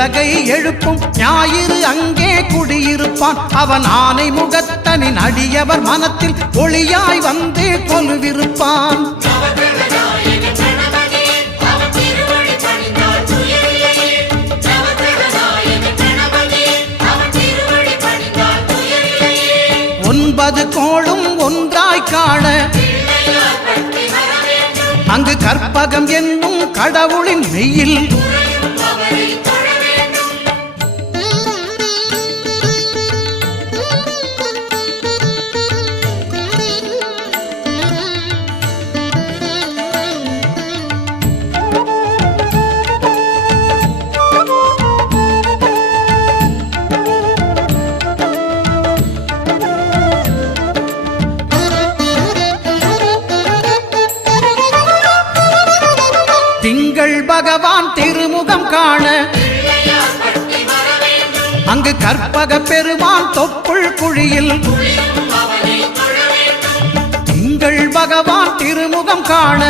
உலகை எழுப்பும் ஞாயிறு அங்கே குடியிருப்பான். அவன் ஆனை முகத்தனின் அடியவர் மனத்தில் ஒளியாய் வந்து கொலுவிருப்பான். ஒன்பது கோளும் ஒன்றாய் காண அங்கு கற்பகம் என்னும் கடவுளின் மெய்யில் திங்கள் பகவான் திருமுகம் காண அங்கு கற்பக பெருமான் தொப்புள் குழியில் திங்கள் பகவான் திருமுகம் காண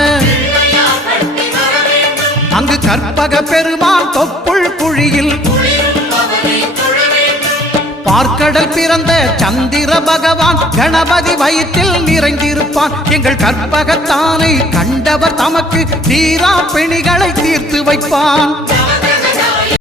அங்கு கற்பக பெருமான் தொப்புள் குழியில் பார்க்கடல் பிறந்த சந்திர பகவான் கணபதி வயிற்றில் நிறைந்திருப்பான். எங்கள் கற்பகத்தானை கண்டவர் தமக்கு தீரா பிணிகளை தீர்த்து வைப்பான்.